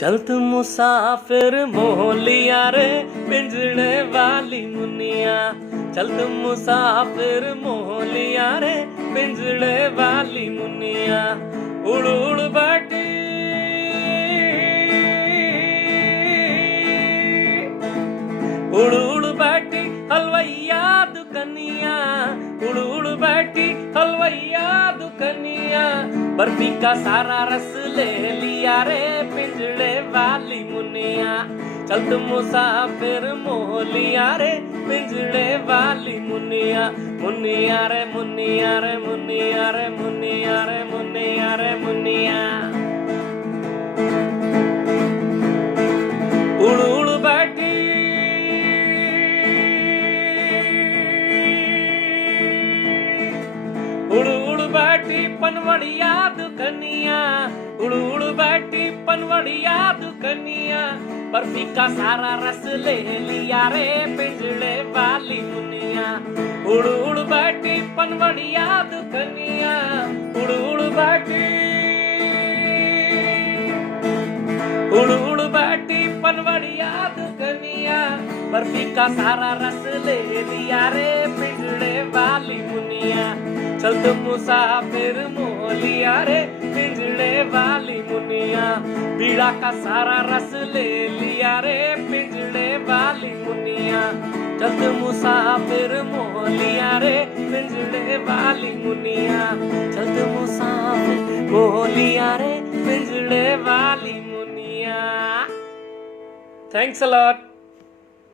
चल तू मुसाफिर मोह लिया रे पिंजड़े वाली मुनिया। चल तू मुसाफिर मोह लिया रे पिंजड़े वाली मुनिया। उड़ उड़ बैठी उड़ उड़ बैठी हलवैया दुकनिया। उड़ उड़ बैठी हलवैया दुकनिया। बर्फी का सारा रस ले लिया रे पिंजड़े वाली मुनिया। चल तुम मुसाफिर मोह लिया रे पिंजड़े वाली मुनिया। मुनिया रे मुनिया रे मुनिया रे मुनिया रे मुनिया रे मुनिया। उड़ उड़ बैठी उड़ उड़ बैठी पनवड़िया दुकनिया। उड़ उड़ बैठी पनवड़िया दुकनिया। बर्फी का सारा रस ले लिया रे पिंजड़े वाली मुनिया। उड़ उड़ बैठी पनवड़िया दुकनिया। उड़ उड़ बैठी उड़ उड़ बैठी पनवड़िया दुकनिया। बर्फी का सारा रस ले लिया रे पिंजड़े वाली मुनिया। चल तुम मुसाफिर मोह लिया रे पिंजड़े वाली मुनिया। बीड़ा का सारा रस ले लिया रे पिंजड़े वाली मुनिया। चल तुम मुसाफिर मोह लिया रे पिंजड़े वाली मुनिया। चल तुम मुसाफिर मोह लिया रे पिंजड़े वाली मुनिया। Thanks a lot.